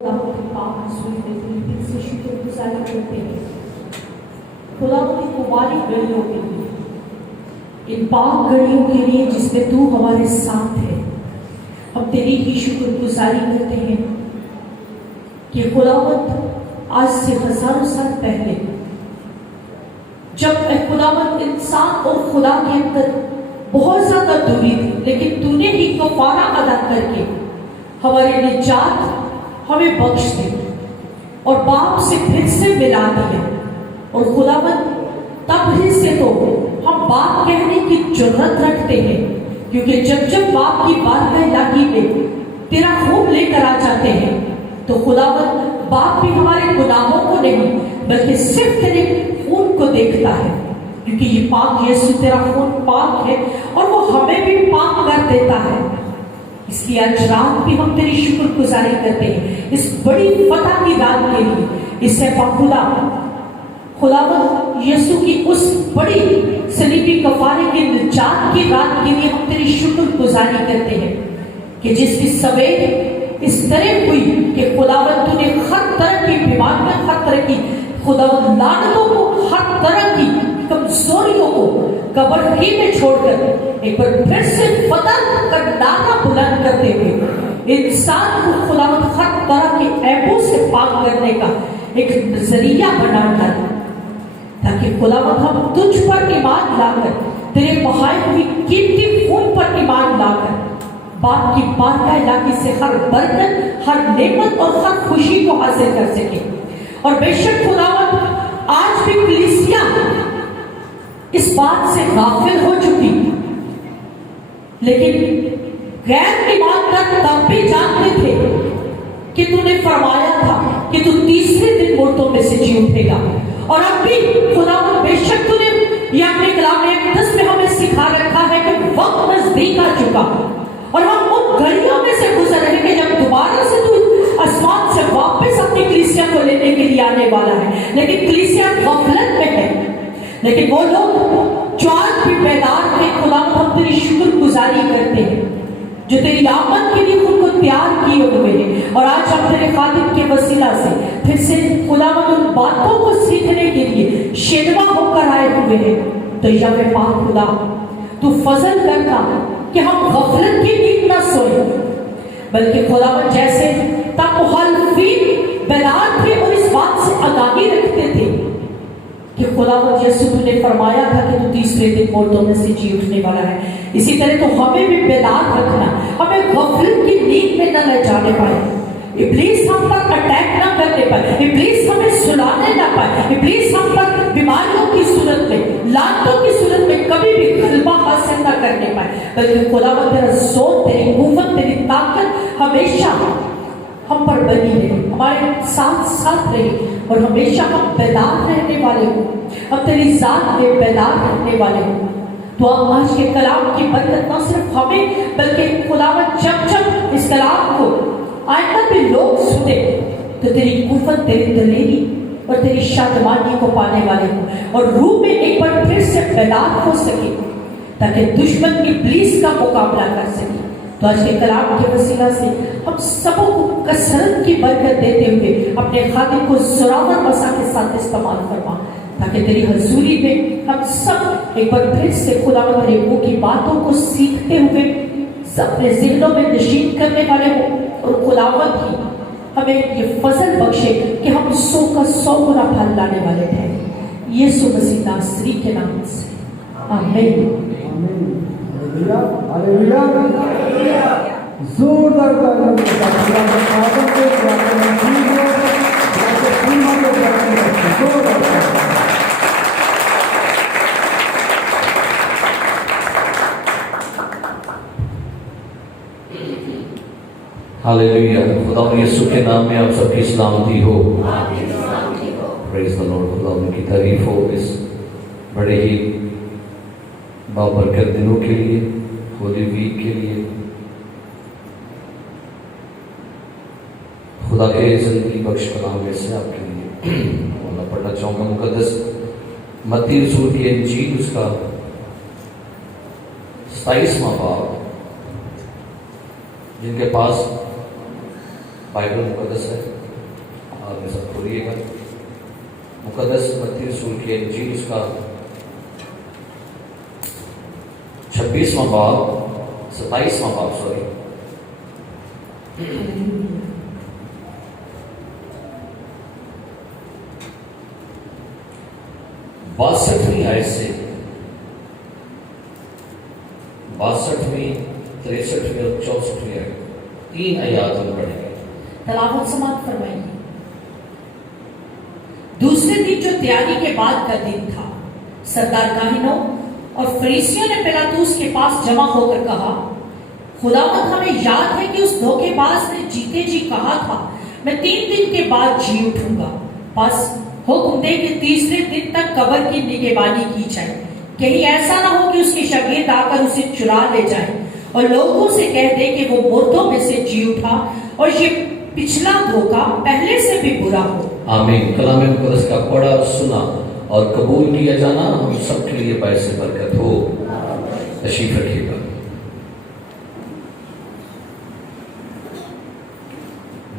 से शुक्रगुजारी करते हैं खुदा की मुबारक घड़ियों के लिए, इन पाक घड़ियों के लिए जिसमें तू हमारे साथ है। हम तेरी ही शुक्रगुजारी करते हैं कि खुदावंद आज से हजारों साल पहले जब खुदावंद इंसान और खुदा के अंदर बहुत ज्यादा दूरी थी, लेकिन तूने ही कफारा अदा करके हमारी निजात हमें बख्श दी और बाप से फिर से मिला दिया। और खुदावंद तब ही से तो हम बाप कहने की जरूरत रखते हैं, क्योंकि जब जब बाप की बारगाह इलाही में तेरा खून लेकर आ जाते हैं तो खुदावंद बाप भी हमारे गुनाहों को नहीं बल्कि सिर्फ तेरे खून को देखता है, क्योंकि ये पाक यीशु तेरा खून पाक है और वो हमें भी पाक कर देता है। इसलिए आज रात भी हम तेरी शुक्रगुजारी करते हैं इस बड़ी फतह की रात के लिए। इससे खुदावंद यीशु की उस बड़ी सलीबी कफारे के निजात की रात के लिए हम तेरी शुक्रगुजारी करते हैं कि जिसकी सवेर इस तरह हुई कि खुदावंद तूने हर तरह की बीमारियां, हर तरह की खुदावंद लानतों को, हर तरह की कमजोरियों को कब्र ही में छोड़कर एक बार फिर से फतह कर नारा बुलंद करते हुए इंसान को खुदावंद हर तरह के ऐबों से पाक करने का एक नजरिया बना डाला, ताकि खुदावंद हम तुझ पर ईमान लाकर, तेरे बहाए हुई कीमती खून पर ईमान लाकर बाप की बारगाह इलाही से हर बरकत, हर नेमत और हर खुशी को हासिल कर सके। और बेशक खुदावंद आज भी कलीसिया इस बात से गाफिल हो चुकी, लेकिन गैर ईमानदार तब भी जानते थे कि तूने फरमाया था कि तू तीसरे दिन मुर्दों में से जी उठेगा। और अब भी खुदावंद बेशक तूने ये अपने कलाम मुक़द्दस में हमें सिखा रखा है कि वक्त नजदीक आ चुका और हम उन घड़ियों में से गुजर रहे हैं जब दोबारा से तू आसमान से वापस अपनी कलीसिया को लेने के लिए आने वाला है। लेकिन कलीसिया गफलत में है, लेकिन वो लोग जो आज भी बेदार हैं, खुदावंद हम तेरी शुक्रगुजारी करते हैं जो तेरी आमद के लिए खुद को तैयार किए हुए हैं। और आज हम तेरे खादिम के वसीला से फिर से खुदावंद उन बातों को सीखने के लिए शेरवा होकर आए हुए हैं। तो यह पाक खुदा तू फजल करता कि हम गफलत की नींद न सोए, बल्कि खुदावंद जैसे तब मुखालिफीन बेदार थे और इस बात से आगाही रखते थे कि खुदावंद यीशु तूने फरमाया था कि तू तीसरे दिन मुर्दों में से जी उठने वाला है, इसी तरह तो हमें भी बेदार रखना, हमें गफलत की नींद में न ले जाने पाए, इब्लीस हम पर अटैक न करने पाए, इब्लीस हमें सुलाने न पाए, इब्लीस हम पर बीमारियों की सूरत में, लानतों की सूरत में कभी भी गलबा हासिल न करने पाए, बल्कि खुदावंद तेरा जोर, तेरी कुव्वत, तेरी ताकत हमेशा हम पर बनी रहे, हमारे साथ साथ रहे और हमेशा हम बेदार रहने वाले हो, हम तेरी जात में बेदार रहने वाले हो। तो आप आज के कलाम की बरकत न सिर्फ हमें बल्कि खुदावंद जब जब इस कलाम को आइंदा भी लोग सुने तो तेरी कुव्वत, तेरी दलेरी और तेरी शादमानी को पाने वाले हो और रूह में एक बार फिर से बेदार हो सके, ताकि दुश्मन इब्लीस का मुकाबला कर सके। तो आज के कलाम के वसीला से हम सबों को कसरत की बरकत देते हुए अपने खादिम को ज़ोरावर वसा के साथ इस्तेमाल फरमा, ताकि तेरी हजूरी में हम सब एक बार फिर से खुदावंद तेरे मुंह की बातों को सीखते हुए अपने ज़िहनों में नशीन करने वाले हो और खुदावंद ही हमें ये फजल बख्शे कि हम 100 का 100 गुना फल लाने वाले थे। यीशु मसीह नासरी के नाम से आमीन। हालेलुया। जोरदार तालियों के साथ खुदावंद के प्रार्थना कीजिए, जैसे पूर्णा को करते हैं। जोरदार हालेलुया। खुदा यीशु के नाम में आप सबकी सलामती हो। Praise the Lord. खुदा की तारीफ हो इस बड़े ही बाबरकत दिनों के लिए, होली वीक के लिए। खुदा के जिंदगी बख्श कलाम में से आपके लिए मैं पढ़ना चाहूँगा मुकद्दस मत्ती रसूल की इंजील उसका 27वां बाब। जिनके पास बाइबल मुकद्दस है, आप में सब खोलिएगा। मुकद्दस मत्ती रसूल की इंजील उसका 26वां बाब 27वां बाब सॉरी 62वीं आयत से 62वीं 63वीं और 64वीं आयत, 3 आयत हम पढ़ेंगे। तलावत समाप्त फरमाइए। दूसरे दिन जो तैयारी के बाद का दिन था, सरदार काहिनों और फरीसियों ने पिलातुस के पास जमा होकर कहा, खुदावंद हमें याद है कि उस धोखेबाज ने जीते जी कहा था, मैं 3 दिन के बाद जी उठूंगा। बस हुक्म दे कि तीसरे दिन तक कब्र की निगहबानी की जाए, कहीं ऐसा ना हो कि उसके शागिर्द आकर उसे चुरा ले जाए और लोगों से कह दे कि वो मुर्दों में से जी उठा और ये पिछला धोखा पहले से भी बुरा हो। आमीन। कलाम मुकद्दस का पढ़ा, सुना और कबूल किया जाना हम सबके लिए बायस बरकत हो। तशरीफ रखिएगा।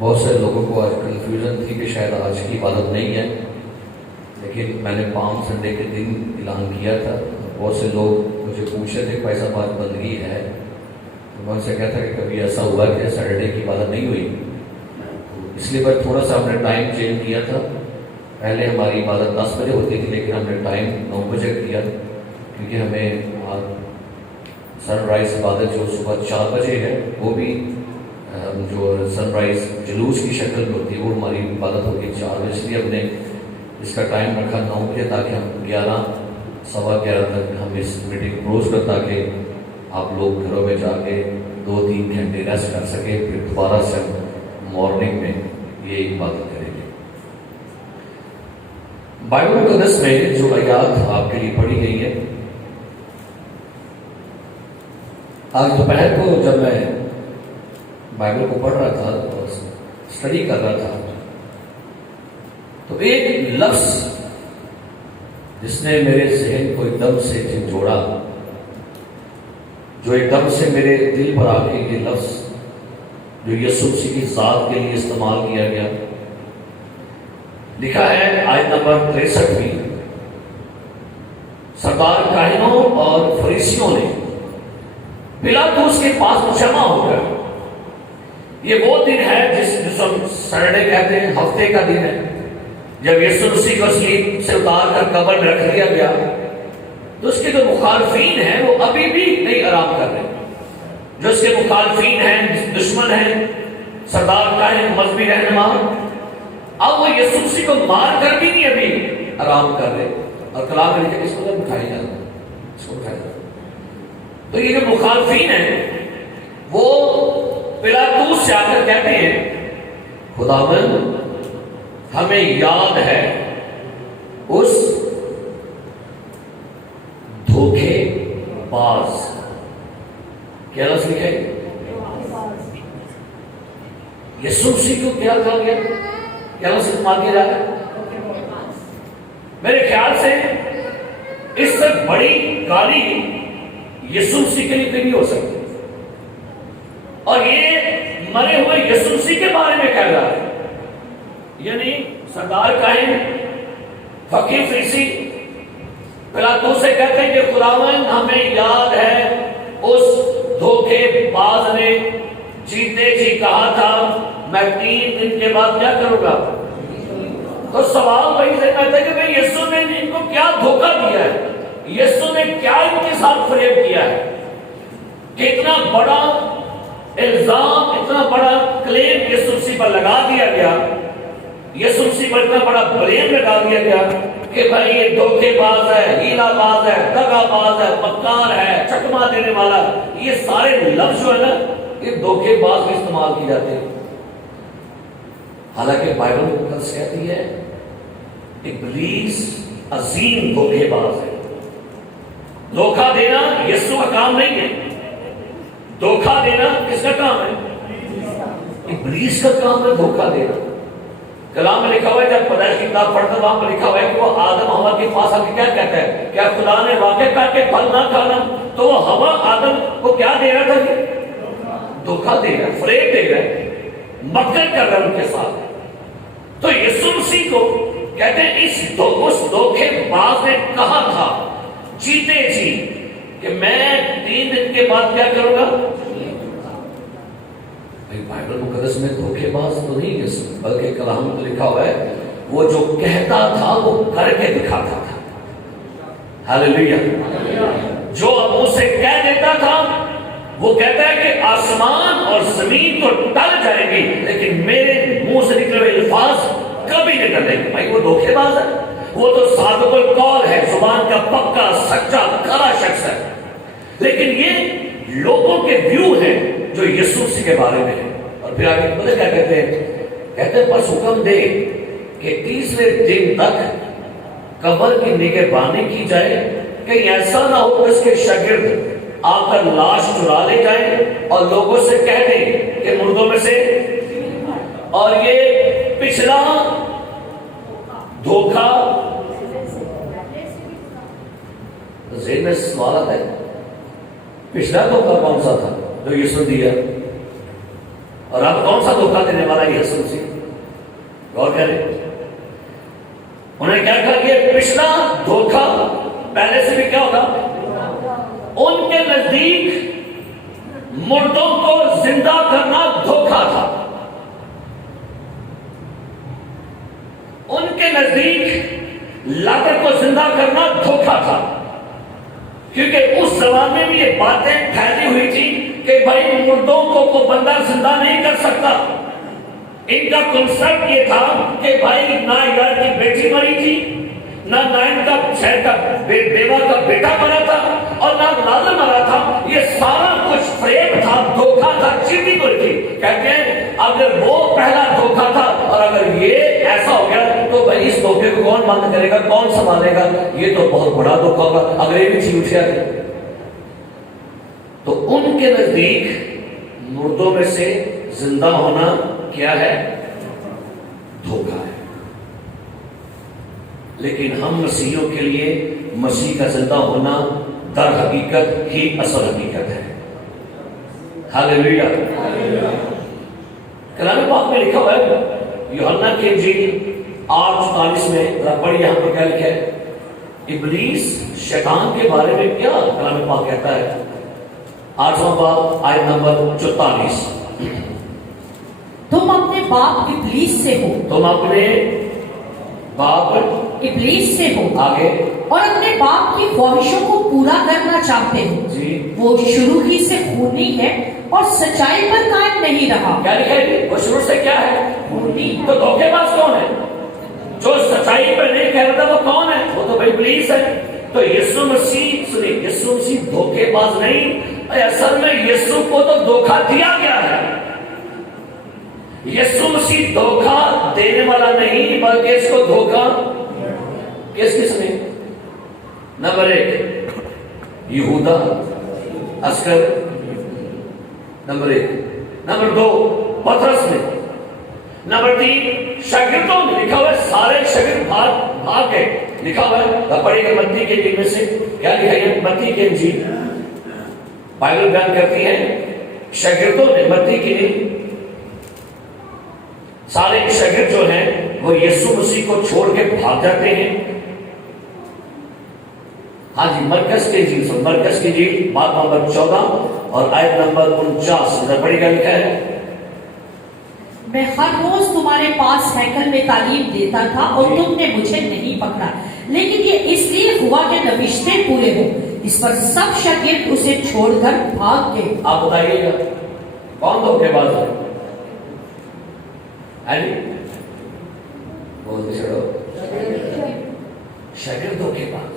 बहुत से लोगों को आज कंफ्यूजन थी कि शायद आज की इबादत नहीं है, लेकिन मैंने पाम संडे के दिन ऐलान किया था। बहुत से लोग मुझे पूछ रहे थे पैसा बात बंदगी है, तो मैं उनसे कहता कि कभी ऐसा हुआ कि सैटरडे की इबादत नहीं हुई, इसलिए पर थोड़ा सा हमने टाइम चेंज किया था। पहले हमारी इबादत 10 बजे होती थी, लेकिन हमने टाइम 9 बजे किया, क्योंकि हमें सनराइज इबादत जो सुबह 4 बजे है, वो भी जो सनराइज जुलूस की शक्ल में होती है, वो हमारी इबादत होती है 4 बजे। इसलिए हमने इसका टाइम रखा 9 बजे, ताकि हम 11 सवा 11 तक हम इस मीटिंग क्लोज कर, ताकि आप लोग घरों में जाके 2-3 घंटे रेस्ट कर सके, फिर दोबारा से हम मॉर्निंग में ये इबादत करेंगे। बाइबल मुकद्दस में जो आयत आपके लिए पढ़ी गई है, आज दोपहर को जब मैं बाइबल को पढ़ रहा था और स्टडी कर रहा था, तो एक लफ्ज जिसने मेरे जहन को एकदम से जोड़ा, जो एकदम से मेरे दिल पर आके ये लफ्ज जो यीशु मसीह की जात के लिए इस्तेमाल किया गया, लिखा है आयत नंबर 63 में, सरदार काहिनों और फरीसियों ने पिलातुस के पास जमा होकर, ये वो दिन है जिस हम सैटरडे कहते हैं, हफ्ते का दिन है, जब यीशु मसीह को सलीब से उतार कर कब्र में रख दिया गया, तो उसके जो मुखालफीन हैं वो अभी भी नहीं आराम कर रहे। जो उसके मुखालफीन हैं, दुश्मन हैं, सरदार काहिन मजहबी रहनुमा, अब वो यीशु मसीह को मार कर भी नहीं अभी आराम कर रहे। और कलाम में लिखा इसको जब उठाया जाता, इसको उठाया जाता। तो ये जो मुखालफीन हैं वो पिलातुस से आकर कहते हैं, खुदावंद हमें याद है उस धोखेबाज, क्या लफ्ज़ लिखा है? यीशु मसीह को क्या कहा गया, क्या लफ्ज़ इस्तेमाल किया जाता है? मेरे ख्याल से इससे बड़ी गाली यीशु मसीह के लिए नहीं हो सकती। और ये मरे हुए यीशु मसीह के बारे में कह रहा है, यानी सरदार काहिन फकीर फरीसी पिलातुस से कहते हैं कि खुदावंद हमें याद है उस धोखेबाज ने जीते जी कहा था, मैं 3 दिन के बाद क्या करूंगा। तो सवाल वही से करते हैं कि भाई यीशु ने इनको क्या धोखा दिया है, यीशु ने क्या इनके साथ फरेब किया है, कितना बड़ा इल्जाम, इतना बड़ा क्लेम यीशु मसीह पर लगा दिया गया, यीशु मसीह पर इतना बड़ा ब्लेम लगा दिया गया कि भाई ये धोखेबाज है, हीलाबाज है, दगाबाज है, मक्कार है, चकमा देने वाला। ये सारे लफ्ज जो है ना, ये धोखेबाज में इस्तेमाल किए जाते हैं। हालांकि बाइबल मुकद्दस कहती है इब्लीस अजीम धोखेबाज है। धोखा देना यीशु का काम नहीं है, धोखा देना किसका काम है? इब्लीस का काम है धोखा देना। कलाम में लिखा हुआ है, जब पैदाइश की किताब पढ़ते वहां पर लिखा हुआ है कि वो आदम हवा के पास आके क्या कहता है, क्या खुदा ने वाक़ई कहा कि फल ना खाना? तो वो हवा आदम को क्या दे रहा था? धोखा दे रहा है, फरेब दे रहा है। मक्कर कर रहे हैं उनके साथ। तो यीशु मसीह को कहते हैं उस धोखेबाज ने कहा था जीते जी कि मैं 3 दिन के बाद क्या करूंगा। भाई बाइबल मुकद्दस में धोखेबाज तो नहीं है, बल्कि कलाम में तो लिखा हुआ है वो जो कहता था वो करके दिखाता था। हालेलुया। जो मुंह से कह देता था वो कहता है कि आसमान और जमीन तो टल जाएंगी लेकिन मेरे मुंह से निकले हुए अल्फाज कभी नहीं टलेंगे। भाई वो धोखेबाज है, वो तो सादुकुल कौल है, जुबान का पक्का सच्चा खरा शख्स है। लेकिन ये लोगों के व्यू है जो यीशु मसीह के बारे में है। और फिर आगे पता क्या कहते हैं, कहते हैं बस हुक्म दे कि 30वें दिन तक कब्र की निगहबानी की जाए, कहीं ऐसा ना हो कि उसके शागिर्द आकर लाश चुरा ले जाए और लोगों से कह दें कि मुर्दों में से। और ये पिछला धोखा ज़हन में सवाल आता है, पिछला धोखा कौन सा था जो यीशु दिया, और अब कौन सा धोखा देने वाला यीशु मसीह? गौर करें, उन्होंने क्या कहा कि पिछला धोखा पहले से भी क्या होगा, उनके नजदीक मुर्दों को जिंदा करना धोखा था। उनके नजदीक लाकर को जिंदा करना धोखा था, क्योंकि उस जमाने में ये बातें फैली हुई थी कि भाई मुर्दों को बंदा जिंदा नहीं कर सकता। इनका कॉन्सेप्ट ये था कि भाई ना यार की बेटी मरी थी, ना नाइन का शहर का बेवा का बेटा मरा था, और ना लाजर मरा था। ये सारा कुछ फ्रेम था, धोखा था, चीटिंग हुई थी। कहते हैं अगर वो पहला धोखा था और अगर ये ऐसा हो गया तो भाई इस धोखे को कौन बंद करेगा, कौन संभालेगा? ये तो बहुत बड़ा धोखा होगा अगर ये भी चीज उठ जाए। तो उनके नजदीक मुर्दों में से जिंदा होना क्या है? धोखा है। लेकिन हम मसीहियों के लिए मसीह का जिंदा होना दर हकीकत ही असल हकीकत है। हालेलुया। कलाम पाक में लिखा हुआ है यूहन्ना की इंजील 8:44 में, पढ़िए यहाँ पर क्या लिखा है। इब्लीस शैतान के बारे में क्या कलाम पाक कहता है? 8वां बाब आयत नंबर 44। तुम अपने बाप इब्लीस से हो, तुम अपने बाप इब्लीस से हो आगे और अपने बाप की ख्वाहिशों को पूरा करना चाहते हो जी। वो शुरू ही से खूनी है और सच्चाई पर कायम नहीं रहा। क्या लिखा है? वो शुरू से क्या है? खूनी। तो धोखेबाज कौन है? जो सच्चाई पर नहीं कह रहा था वो कौन है? वो तो भाई इब्लीस है। तो यीशु मसीह, सुनिए, यीशु मसीह धोखेबाज नहीं, असल में यीशु को तो धोखा दिया गया है। यीशु मसीह धोखा देने वाला नहीं, बल्कि इसको धोखा किसने? नंबर 1 यहूदा अस्कर, नंबर 1। नंबर 2 पतरस ने। नंबर 3 शागिर्दों ने। लिखा हुआ है सारे शागिर्द भाग गए। लिखा हुआ है, पढ़ेगा मत्ती के इंजील में से क्या लिखा है? मत्ती के इंजील बाइबल बयान करती है शागिर्दों ने, मत्ती के लिए सारे शागिर्द जो हैं वो यीशु मसीह को छोड़ के भाग जाते हैं। हाँ जी, मरकस के इंजील, मरकस की इंजील बाब नंबर 14 और आयत नंबर 49 इधर पढ़ेगा। लिखा है मैं हर रोज तुम्हारे पास हैकल में तालीम देता था और तुमने मुझे नहीं पकड़ा, लेकिन ये इसलिए हुआ कि नविश्ते पूरे हो। इस पर सब शागिर्द उसे छोड़कर भाग गए। आप बताइएगा कौन धोखेबाज है? शागिर्द धोखेबाज।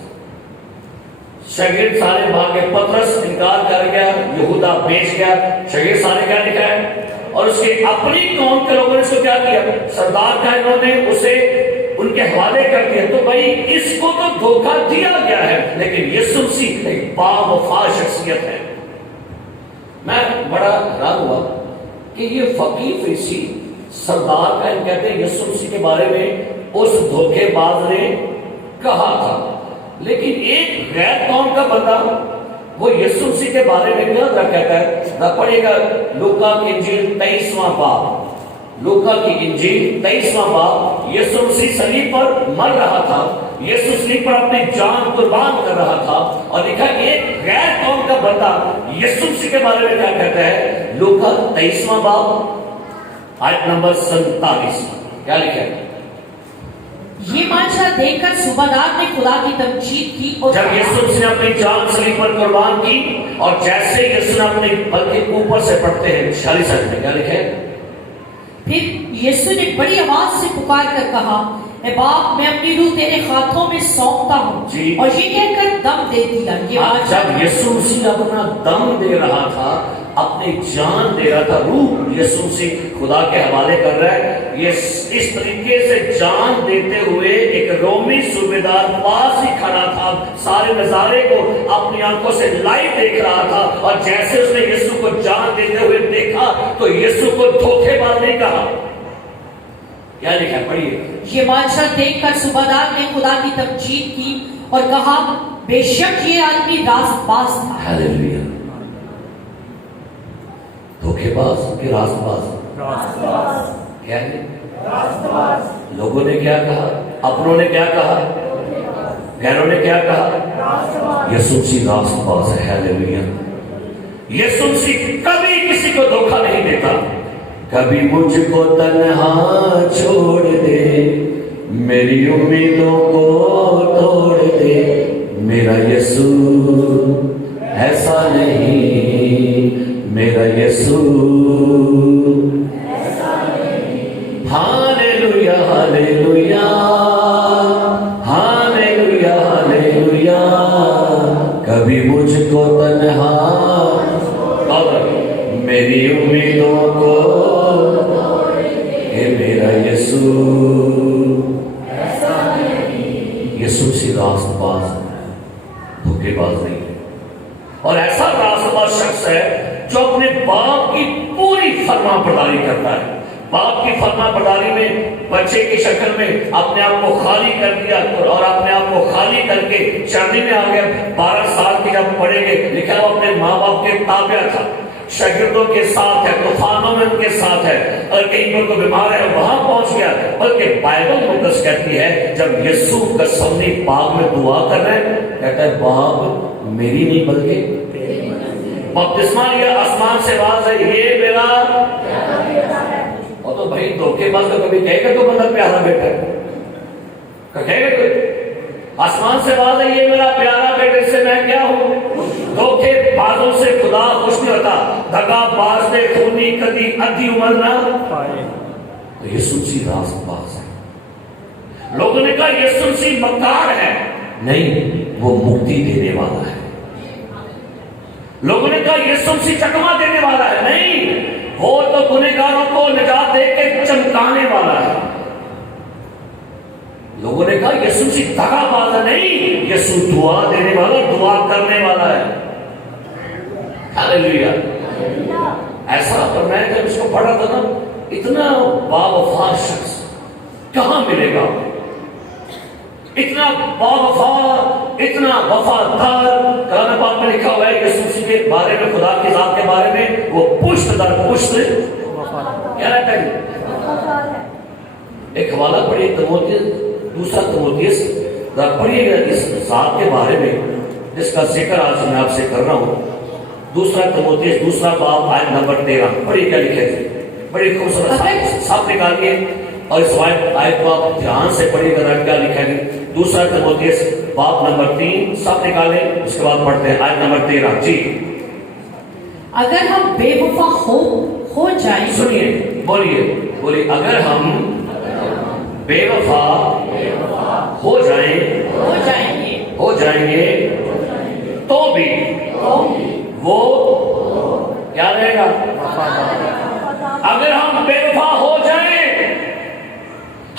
शागिर्द सारे भाग गए, पतरस इनकार कर गया, यहूदा बेच गया। शागिर्द सारे क्या लिखा है? और उसके अपनी कौम के लोगों ने इसको क्या किया? सरदार का इन्होंने उसे उनके हवाले कर दिया। तो भाई इसको तो धोखा दिया गया है, लेकिन यीशु मसीह एक बावफा शख्सियत है। मैं बड़ा हैरान हुआ कि ये फकीर फरीसी सरदार का कहते हैं यीशु मसीह के बारे में उस धोखेबाज ने कहा था, लेकिन एक गैर कौम का बंदा वो यीशु मसीह के बारे में क्या कहता है? पढ़ेगा लूका की इंजील 23वां बाब लूका की इंजील 23वां बाब, यीशु मसीह सलीब पर मर रहा था, यीशु सलीब पर अपनी जान कुर्बान कर रहा था, और लिखा एक गैर कौम का बंदा यीशु मसीह के बारे में क्या कहता है? लूका 23वां बाब आयत नंबर 47, क्या लिखा है? ये मानशा देखकर सूबादार ने खुदा की तमजीद की और जब यीशु मसीह ने अपनी जान सलीब पर कुर्बान की, और जैसे यीशु ने अपने बल्कि ऊपर से पढ़ते हैं 46 आयत में क्या लिखा है? फिर यीशु ने बड़ी आवाज से पुकार कर कहा, ए बाप, मैं अपनी रूह तेरे हाथों में सौंपता हूँ। जी। और ये कहकर दम दे दिया। ये बादशाह जब यीशु मसीह अपना दम दे रहा था, अपनी जान दे रहा था, रूह यीशु मसीह खुदा के हवाले कर रहा है, ये इस तरीके से जान देते हुए एक रोमी सूबेदार पास ही खड़ा था, सारे नजारे को अपनी आंखों से लाइव देख रहा था, और जैसे उसने यीशु को जान देते हुए देखा तो यीशु को धोखेबाज नहीं कहा। क्या लिखा है? पढ़िए। ये बादशाह देखकर सूबादार ने खुदा की तमजीद की और कहा, बेशक ये आदमी रास्तबाज था। हालेलुया। धोखेबाज कि रास्तबाज? क्या है? लोगों ने क्या कहा, अपनों ने क्या कहा, गैरों ने क्या कहा? यीशु मसीह रास्तबाज है। हालेलुया। यीशु मसीह कभी किसी को धोखा नहीं देता। कभी मुझको तन्हा छोड़ दे, मेरी उम्मीदों को तोड़ दे, मेरा यीशु ऐसा नहीं, मेरा यीशु ऐसा नहीं। Hallelujah hallelujah hallelujah hallelujah. कभी मुझको तन्हा और मेरी उम्मीदों को, मेरा यीशु ऐसा नहीं। यीशु से रास्तबाज, धोखेबाज नहीं है। और ऐसा रास्तबाज शख्स है जो अपने बाप की पूरी फरमाबरदारी करता है। बाप की फरमाबरदारी में बच्चे की शक्ल में अपने आप को खाली कर दिया, और अपने आप को खाली करके चरनी में आ गया। 12 साल के जब पढ़ेंगे, लिखा वो अपने माँ बाप के ताबिया था, शागिर्दों के साथ है, तूफानों में उनके साथ है, और कहीं पर कोई बीमार है वहां पहुंच गया। बल्कि बाइबल मुकद्दस कहती है जब यीशु गसमनी बाग में दुआ कर रहे हैं, कहता है बाप मेरी नहीं बल्कि बपतिस्मा लिया, आसमान से आवाज है, ये मेरा और तो भाई धोखेबाज तो कभी कहेगा तो बंदा प्यारा बेटा कहेगा कोई? आसमान से आवाज है, ये मेरा प्यारा बेटा, इससे मैं क्या हूं? धोखेबाजों से खुदा खुश नहीं होता। दगाबाज ने खूनी कदी अधी उम्र ना पाए। तो यीशु मसीह रास्तबाज है। लोगों ने कहा यीशु मसीह मक्कार है, नहीं, वो मुक्ति देने वाला है। लोगों ने कहा यीशु मसीह चकमा देने वाला है, नहीं, वो तो गुनहगारों को निजात दे के चमकाने वाला है। लोगों ने कहा यीशु मसीह दगाबाज है, नहीं, यीशु दुआ देने वाला, दुआ करने वाला है। हालेलुया। ऐसा पर मैं जब इसको पढ़ा था ना, इतना बावफा शख्स कहां मिलेगा? इतना बावफा, इतना वफादार। कलाम पाक में लिखा हुआ है यीशु मसीह के बारे में, खुदा की जात के बारे में, वो पुष्ट दर पुष्ट क्या रहता है। एक हवाला पढ़िए तीमुथियुस, दूसरा तीमुथियुस, पढ़िएगा इस जात के बारे में जिसका जिक्र आज मैं आपसे कर रहा हूं। दूसरा तीमुथियुस दूसरा बाब आयत नंबर 13 पढ़िए क्या लिखे थे, बड़ी खूबसूरत साफ निकालिए, और इस आयत को आप ध्यान से पढ़िएगा क्या लिखा है। दूसरा तीमुथियुस बाब नंबर 3 सब निकाले, उसके बाद पढ़ते हैं आयत नंबर 13 जी। अगर हम बेवफा हो जाए, सुनिए, बोलिए बोलिए, अगर हम बेवफा हो जाएंगे तो भी वो क्या रहेगा? अगर हम बेवफा हो जाएं,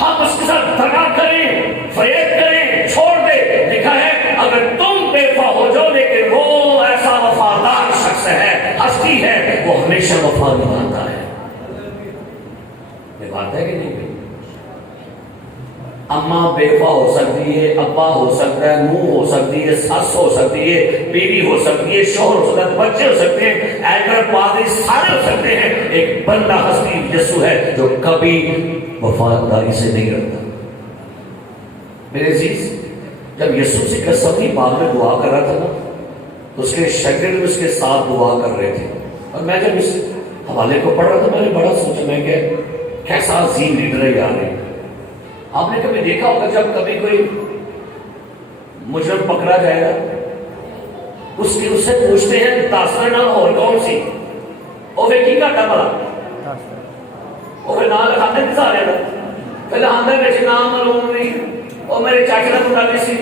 हम उसके साथ दगा करें, फरेब करें, छोड़ दे, लिखा है अगर तुम बेवफा हो जाओ, लेकिन वो ऐसा वफादार शख्स है, हस्ती है, वो हमेशा वफा निभाता है। ये बात है कि नहीं? अम्मा बेवफा हो सकती है, अब्बा हो सकता है, नूह हो सकती है, सास हो सकती है, बीवी हो सकती है, शौहर हो सकता है, बच्चे हो सकते हैं, एल्डर पादरी सारे हो सकते हैं, ایک بندہ ہستی یسوع ہے جو کبھی وفاداری سے نہیں رہتا. میرے عزیز، جب یسوع سے گثمانی باغ میں دعا کر رہا تھا نا، تو اس کے شاگرد اس کے ساتھ دعا کر رہے تھے. اور میں جب اس حوالے کو پڑھ رہا تھا، میں نے بڑا سوچا، میں کہ کیسا عظیم لیڈر ہے یار. آپ نے کبھی دیکھا ہوگا جب کبھی کوئی مجرم پکڑا جائے گا، اس سے پوچھتے ہیں داسنا نام اور کون سی وہ کی گھاٹا بڑا وہ نام لکھاتے ہیں سارے کا پہلے آندر بچ نام معلوم نہیں، وہ میرے چاچے کا مطلب بھی سی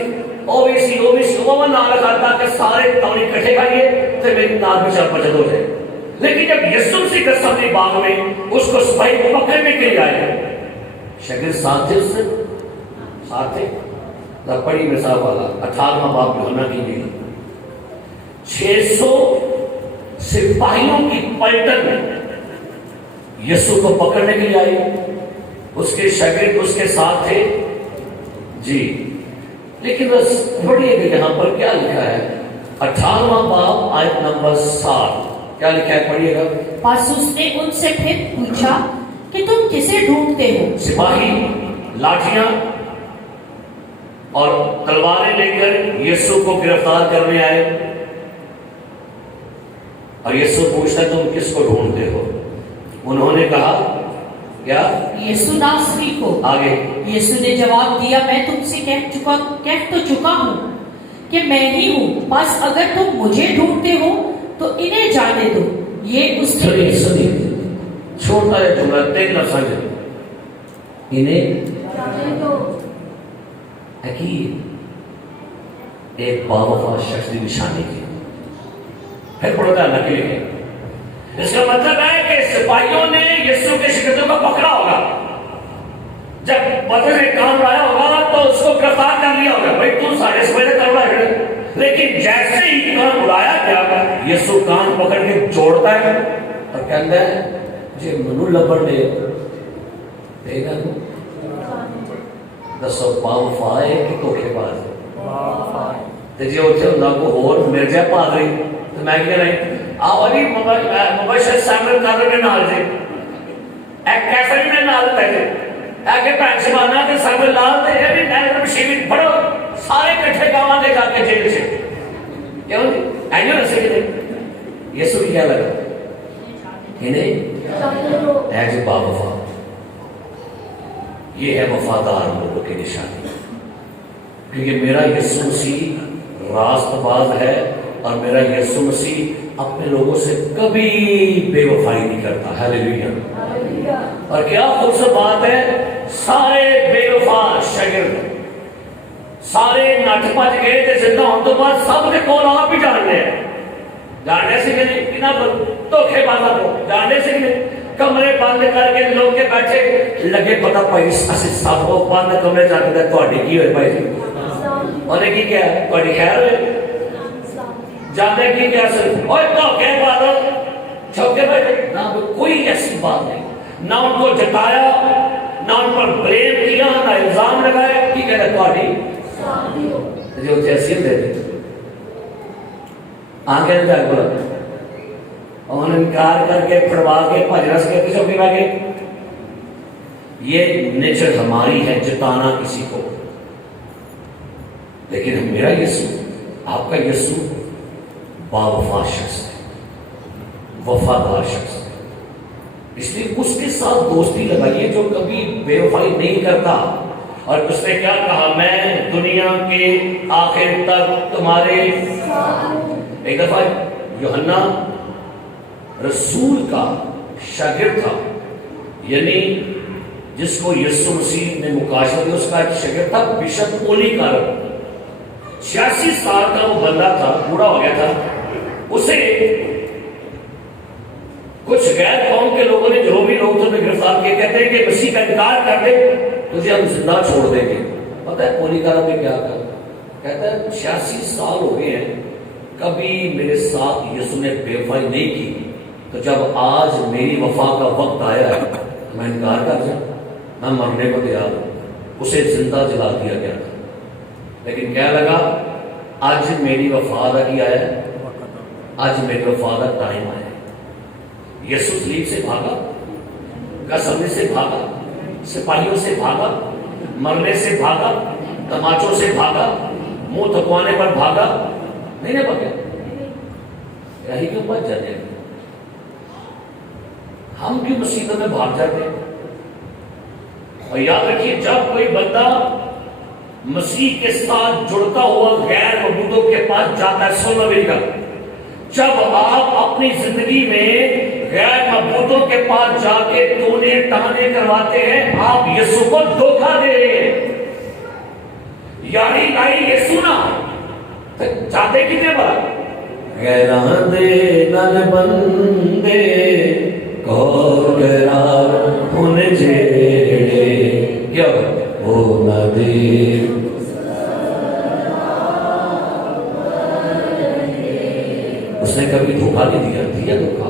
وہ بھی سی وہ بھی سی وہ نام لکھاتا کہ سارے تونی کٹھے کھائیے تو میری نام بھی چل بچت ہو جائے. لیکن جب یسوع سے گثمانی باغ میں اس کو سپاہی پکڑنے کے لیے آئے، شاگرد ساتھ تھے، اس سے ساتھ تھے. پڑی مثال والا 18واں باب یوحنا کی انجیل، 600 سپاہیوں کی پلٹن میں یسوع کو پکڑنے کے لیے آئے. اس کے شاگرد اس کے ساتھ تھے جی. لیکن بس پڑھیے کہ یہاں پر کیا لکھا ہے، 18واں باب آیت نمبر 7 کیا لکھا ہے، پڑھیے گا. پس اس نے ان سے پھر پوچھا کہ تم کسے ڈھونڈتے ہو؟ سپاہی لاٹھیاں اور تلواریں لے کر یسوع کو گرفتار کرنے آئے. اور یسوع پوچھتا تم کس کو ڈھونڈتے ہو؟ انہوں نے کہا کیا؟ یسوع ناصری کو. آگے یسوع نے جواب دیا، میں تم سے کہہ تو چکا ہوں کہ میں ہی ہوں. بس اگر تم مجھے ڈھونڈتے ہو تو انہیں جانے دو. یہ اس نے سنی چھوٹا ہے جملہ 3 لفظ ہے، انہیں حقیق ایک باوفا شخص کی نشانی کی. پھر پڑھتا ہے نکلے گئے. اس کا مطلب ہے کہ سپاہیوں نے یسوع کے شاگردوں کو پکڑا ہوگا، جب بدر میں کام لایا ہوگا تو اس کو گرفتار کر لیا ہوگا، بھائی تو سارے سویرے کر رہا ہے. لیکن جیسے ہی کام اڑایا گیا، یسوع کان پکڑ کے جوڑتا ہے اور کہتا ہے مجھے منو لبڑ دے دے گا. دسو باوفا ہے کہ دھوکے باز ہے؟ جی اتنے ہوں کو ہور مرزا پا گئی تو میں کہہ رہا آؤ ابھی مبشر سامر کر رہے نال جی ایک کیسا بھی میں نال پہ جی کہ بھین سمانا کہ سامر لال تے یہ بھی میں مشیوی پڑھو سارے کٹھے گاواں دے جا کے جیل سے کیوں جی اینیو رسے گئے. یسوع کی کیا لگا انہیں اے جو باوفا، یہ ہے وفادار لوگوں کی نشانی. کیونکہ میرا یسوع مسیح راست باز ہے اور میرا یسوع مسیح اپنے لوگوں سے کبھی بے وفائی نہیں کرتا. ہیلیلویا. اور کیا خوبصورت بات ہے، سارے بے وفا شاگرد سارے نٹ پج گئے تے زندہ ہونے تو بعد سب کے کول آپ ہی جاننے ہیں. جاننے سے کہ نہیں انہاں دھوکے بازاں کو جاننے سے کہ نہیں. کمرے بند کر کے لوگ کے بیٹھے لگے پتا بھائی اسی سب کو بند کمرے جا کے تھوڑی کی ہوئے بھائی جی انہیں کی کیا تھوڑی خیر ہوئے جانے کی کیا سر اور دھوکے بازاں چھوکے بیٹھے نہ کوئی ایسی بات نہیں، نہ ان کو جتایا نہ ان پر بلیم کیا نہ الزام لگایا. کی کہتا ہے تھوڑی جو اتنے حیثیت دے دی آنکھیں نہیں جا بولا انہوں نے انکار کر کے پڑوا کے پجرس کے کسی بھی گئے. یہ نیچر ہماری ہے جتانا کسی کو، لیکن میرا یسوع آپ کا یسوع باوفا شخص ہے، وفادار شخص ہے. اس لیے اس کے ساتھ دوستی لگائیے جو کبھی بے وفائی نہیں کرتا. اور اس نے کیا کہا، میں دنیا کے آخر تک تمہارے. ایک دفعہ یوحنا رسول کا شاگرد تھا، یعنی جس کو یسوع مسیح نے مکاشفہ دیا، اس کا ایک شاگرد تھا بشپ پولی کارپ. 86 سال کا وہ بندہ تھا، بوڑھا ہو گیا تھا. اسے کچھ غیر قوم کے لوگوں نے جو بھی لوگ تھے گرفتار کیے، کہتے ہیں کہ مسیح کا انکار کر دے تجھے ہم زندہ چھوڑ دیں گے. پتہ ہے پولی کارپ نے کیا کہا؟ کہتا ہے 86 سال ہو گئے ہیں، کبھی میرے ساتھ یسوع نے بے وفائی نہیں کی، تو جب آج میری وفا کا وقت آیا ہے تو میں انکار کر جاؤں؟ میں مرنے کو تیار ہوں. اسے زندہ جلا دیا گیا تھا، لیکن کیا لگا آج میری وفا کا کیا ہے، آج میری وفا کا ٹائم آیا. यीशु सलीब से भागा, कसमने से भागा, सिपाहियों से भागा, मरने से भागा, तमाचों से भागा, मुंह थकवाने पर भागा, नहीं ना भागा। यही क्यों बच जाते हैं? हम क्यों मुसीबत में भाग जाते हैं? और याद रखिए, जब कोई बंदा मसीह के साथ जुड़ता हुआ गैर मौजूदों के पास जाता है, सुन मेरी बात, जब आप अपनी जिंदगी में गैर मौजूदों के पास जाके टोने टाने करवाते हैं, आप यीशु को धोखा दे रहे हैं। यारी लाई यीशु ना तो जाते कितने बार गैरां दे नल बंदे को करार उन जेड़े क्या वो नदी। उसने कभी धोखा नहीं दिया धोखा।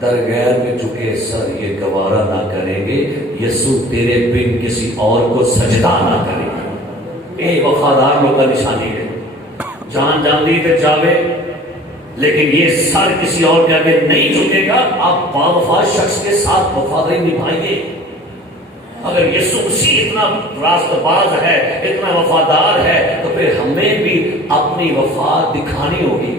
दर गैर में झुके सर ये गवारा ना करेंगे, यीशु तेरे बिन किसी और को सजदा ना करेंगे। ये वफादार लोग का निशानी है। जान जान दी तो जावे, लेकिन ये सर किसी और के आगे नहीं झुकेगा। आप बावफा शख्स के साथ वफादारी निभाइए। अगर यीशु मसीह इतना रास्तबाज है, इतना वफादार है, तो फिर हमें भी अपनी वफा दिखानी होगी।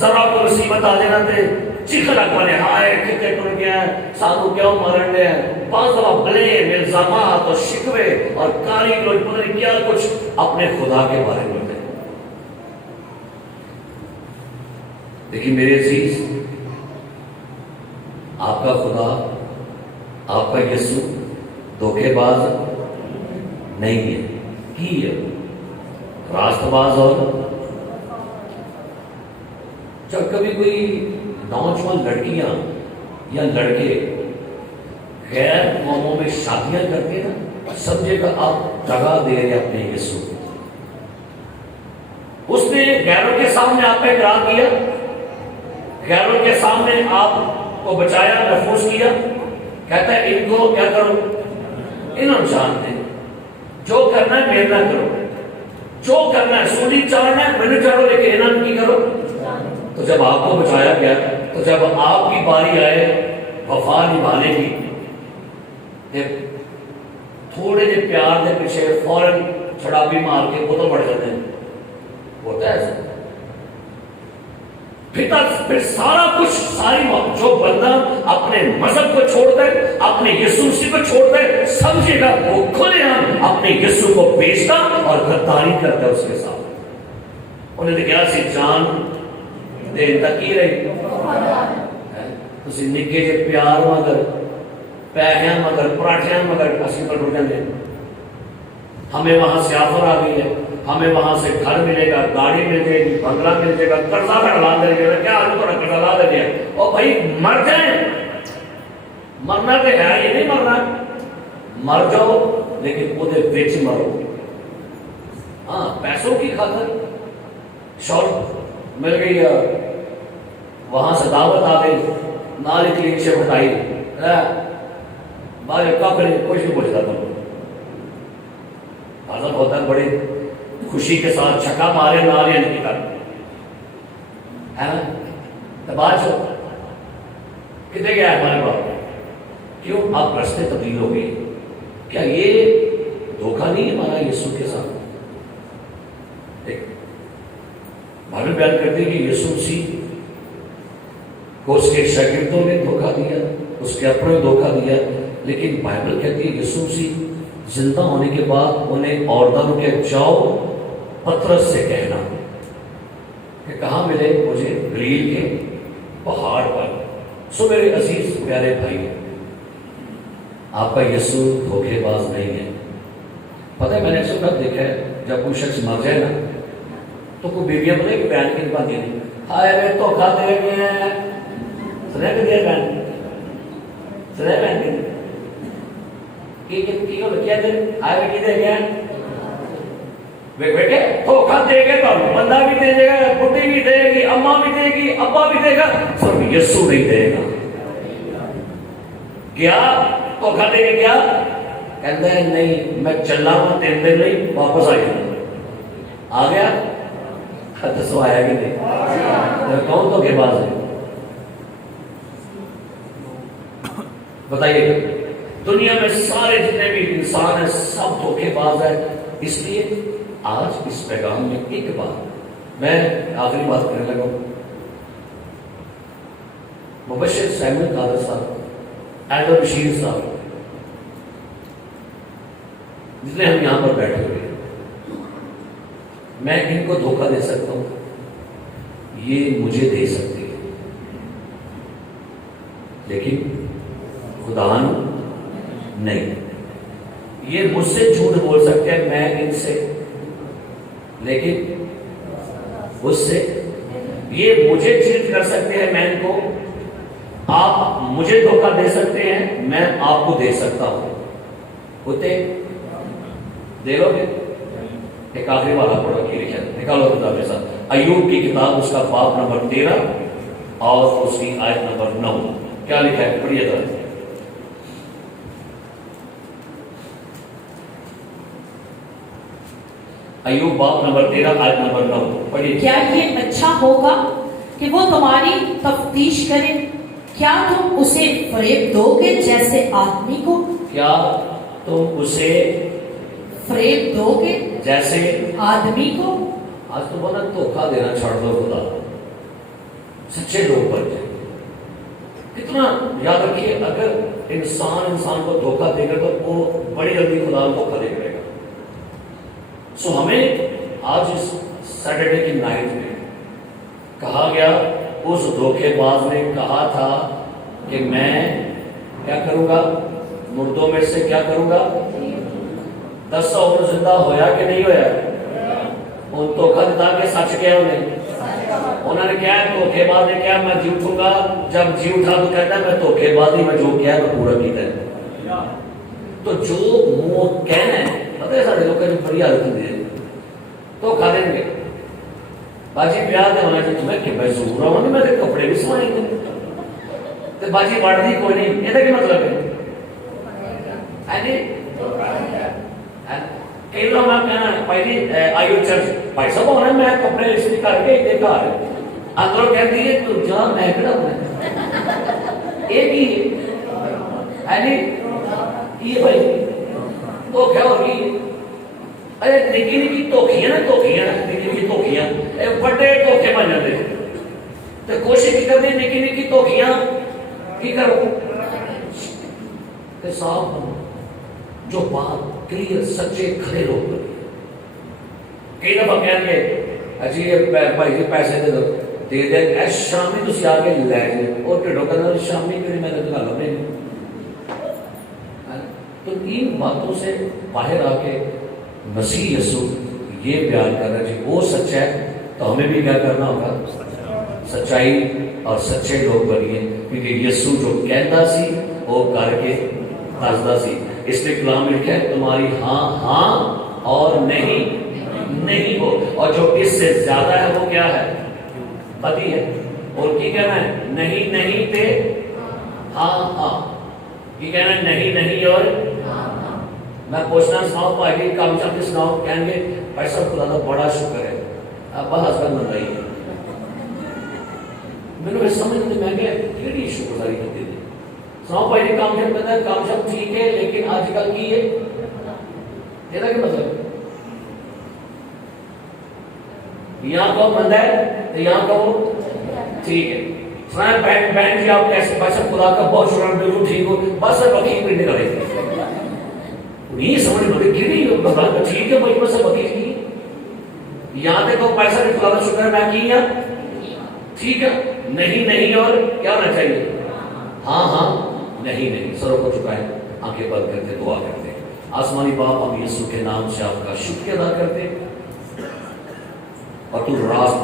जरा को मुसीबत आ जाना थे चिखला पाने हाय कितने टूट गया, साधु क्यों मरण गए, पांच दफा ब्लेम, इल्जामात और शिकवे और काली लोग पता नहीं क्या कुछ अपने खुदा के बारे में बोलते हैं। देखिए मेरे अजीज, आपका खुदा, आपका यीशु धोखेबाज नहीं है, ही है रास्तबाज। और जब कभी कोई नौजवान लड़कियां या लड़के गैर कौमों में शादियां करते हैं ना, समझेगा आप दगा दे रहे अपने यीशु। उसने गैरों के सामने आप पे इकरार किया, गैरों के सामने आपको बचाया, महफूज किया। कहता है इनको क्या करो, इन्होंने जानते जो करना है मेरे ना करो, जो करना है सूली चाड़ना है मैंने चाड़ो, लेकिन इन्होंने की करो। तो जब आपको बचाया गया, तो जब आपकी बारी आए वफा निभाने की, थोड़े से प्यार के पीछे फौरन छड़ाबी मार के बोतल बढ़ जाते हैं, होता है ऐसा। फिर सारा कुछ, सारी जो बंदा अपने मजहब को छोड़ता है, अपने यीशु मसीह को छोड़ता है, समझेगा वो खुलेआम अपने यीशु को बेचता और गद्दारी करता है उसके साथ। उन्हें तो क्या सी जान देन तक ही रही। तुसी निके जे प्यार मगर पैसियां मगर पराठियां मगर असली पर रुक जाते। हमें वहां से ऑफर आ गई है, हमें वहां से घर मिलेगा, गाड़ी मिल जाएगी, बंगला मिल जाएगा, कर्जा ला देंगे, क्या आज थोड़ा कर्जा ला देंगे। और भाई मर जाए, मरना तो है, ये नहीं मरना, मर जाओ लेकिन वो बेच मरो। हाँ, पैसों की खातिर शॉर्ट मिल गई, वहां से दावत आ गई, नाली क्लीन से हटाई, कुछ नहीं पूछता था। आजम होता है बड़ी खुशी के साथ छक्का मारे नालियां निकल है ना, तो बात कितने गया है हमारे बाप, क्यों आप रास्ते तब्दील हो गए। क्या ये धोखा नहीं है हमारा यीशु के साथ? बाइबल बयान करती है कि यीशु मसीह को उसके शागिर्दों ने धोखा दिया, उसके अपने धोखा दिया, लेकिन बाइबल कहती है यीशु मसीह जिंदा होने के बाद उन्हें औरदानों के जाओ पतरस से कहना कि कहाँ मिले मुझे, गलील के पहाड़ पर। सो मेरे अजीज प्यारे भाई, आपका यीशु धोखेबाज नहीं है। पता है मैंने अक्सर कब देखा है, जब कोई शख्स मर जाए ना तो कोई बीवियां बोले कि बहन की बात नहीं, हाय वे धोखा दे गए, सुने दिया बहन, सुने बहन क्या दे आए वे की दे गया, वे बेटे धोखा देगा तो बंदा भी दे देगा, बुढ़ी भी देगी, अम्मा भी देगी, अब्बा भी देगा, सिर्फ यीशु नहीं देगा। क्या धोखा देगा? क्या कहता है नहीं मैं चलना हूं, 3 दिन नहीं वापस आ गया। दसो आया कि नहीं? कौन धोखेबाज है? بتائیے دنیا میں سارے جتنے بھی انسان ہیں سب دھوکے باز ہیں. اس لیے آج اس پیغام میں ایک بات میں آخری بات کرنے لگا ہوں. مبشر سیموئیل قادر صاحب، ایڈم بشیر صاحب، جتنے ہم یہاں پر بیٹھے ہوئے ہیں، میں ان کو دھوکہ دے سکتا ہوں، یہ مجھے دے سکتے ہیں، لیکن خدا نہیں. یہ مجھ سے جھوٹ بول سکتے ہیں، میں ان سے، لیکن اس سے یہ مجھے چیٹ کر سکتے ہیں، میں ان کو. آپ مجھے دھوکہ دے سکتے ہیں، میں آپ کو دے سکتا ہوں. ہوتے دے لو گے؟ ایک آخری والا پڑھو کی لکھا نکالو کتاب کے ساتھ. ایوب کی کتاب، اس کا باب نمبر 13 اور اس کی آیت نمبر 9. کیا لکھا ہے؟ پڑھیے ذرا. ایوب باب نمبر 13 آیت نمبر 9 پڑھیے. کیا یہ اچھا ہوگا کہ وہ تمہاری تفتیش کرے؟ کیا تم اسے فریب دو گے جیسے آدمی کو؟ کیا تم اسے فریب دو گے جیسے آدمی کو؟ آج تو بنا دھوکہ دینا چھوڑ دو. خدا سچے لوگ بن جائیں. کتنا یاد رکھیے، اگر انسان کو دھوکہ دے گا تو وہ بڑی جلدی خدا کو دھوکہ دے گا. سو ہمیں آج اس سیٹرڈے کی نائٹ میں کہا گیا، اس دھوکے باز نے کہا تھا کہ میں کیا کروں گا؟ مردوں میں سے کیا کروں گا؟ 10 عمر زندہ ہویا کہ نہیں ہویا؟ ان دھوکہ دیتا کہ سچ کیا انہوں نے کیا؟ دھوکے باز نے کیا میں جی اٹھوں گا. جب جی اٹھا تو کہتا ہے میں دھوکے باز ہی، میں جو کیا میں پورا کیتا ہے. تو جو منہ کہنا ہے، پتہ ہے سارے لوگ جو بڑی حالت ہوتی ہے تو کھا دیں گے. باجی پیار دے ہونا چاہیے تمہیں کہ میں ضرور آؤں گی، میں تے کپڑے بھی سوائیں گے تے باجی بڑھ دی کوئی نہیں. یہ کیا مطلب ہے؟ کئی لوگ میں کہنا پہلی آئیو چرچ بھائی صاحب ہونا میں کپڑے استری کر کے دیکھا رہے اندروں کہتی ہے تو جا میں کہنا ہونا ایک ہی ہے یہ بھائی تو کیا ہوگی؟ ارے نکی نکی دھوکھیاں نا، دھوکھیاں نکی نکی دھوکھیاں بڑے دھوکے بن جاتے ہیں. تو کوشش کی کرتے ہیں نکی نکی دھوکھیاں کی کرو کہ صاف بنو، جو بات کلیئر سچے کھڑے لوگ بنے. کئی دفعہ کہیں گے جی بھائی جی پیسے دے دو، دے دیں شامی تھی آ کے لے جائے اور ٹھڈو کہ شامی میری میں نے نکالا نہیں. تو ان باتوں سے باہر آ کے مسیح یسوع یہ بیان کر رہا ہے جی وہ سچا ہے تو ہمیں بھی کیا کرنا ہوگا؟ سچائی اور سچے لوگ بنیے، کیونکہ یسوع جو کہتا سی وہ کر کے دسدا سی. اس لیے کلام لکھا ہے تمہاری ہاں ہاں اور نہیں نہیں ہو، اور جو اس سے زیادہ ہے وہ کیا ہے؟ بدی ہے. اور کی کہنا ہے؟ نہیں نہیں تے ہاں ہاں. کی کہنا ہے؟ نہیں نہیں اور میں پوچھنا سناؤ بھائی کام چاہتے سناؤ، کہیں گے بھائی صاحب خدا کا بڑا شکر ہے ابا ہسبینڈ بن رہی ہے. میرے سمجھ نہیں میں کہ شکر گزاری کرتے تھے. سناؤ بھائی کام شب کرتا ہے، کام شب ٹھیک ہے لیکن آج کل کی ہے یہ کیا مطلب؟ یہاں کہو بندہ ہے تو یہاں کہو ٹھیک ہے. سنائیں بہن جی آپ کیسے؟ بھائی صاحب خدا کا بہت شکر بالکل ٹھیک ہو. بس بقی پہ نکالے تھے نہیں سمجھ مطلب کی ٹھیک ہے بھائی بس بقی کی یہاں تک پیسہ بھی خدا کا شکر میں کی ہے ٹھیک ہے. نہیں نہیں اور کیا ہونا چاہیے؟ ہاں ہاں نہیں نہیں. سروں کو چکائیں، آنکھیں بند کرتے دعا کرتے. آسمانی باپ ہم یسوع کے نام سے آپ کا شکریہ ادا کرتے اور تو راست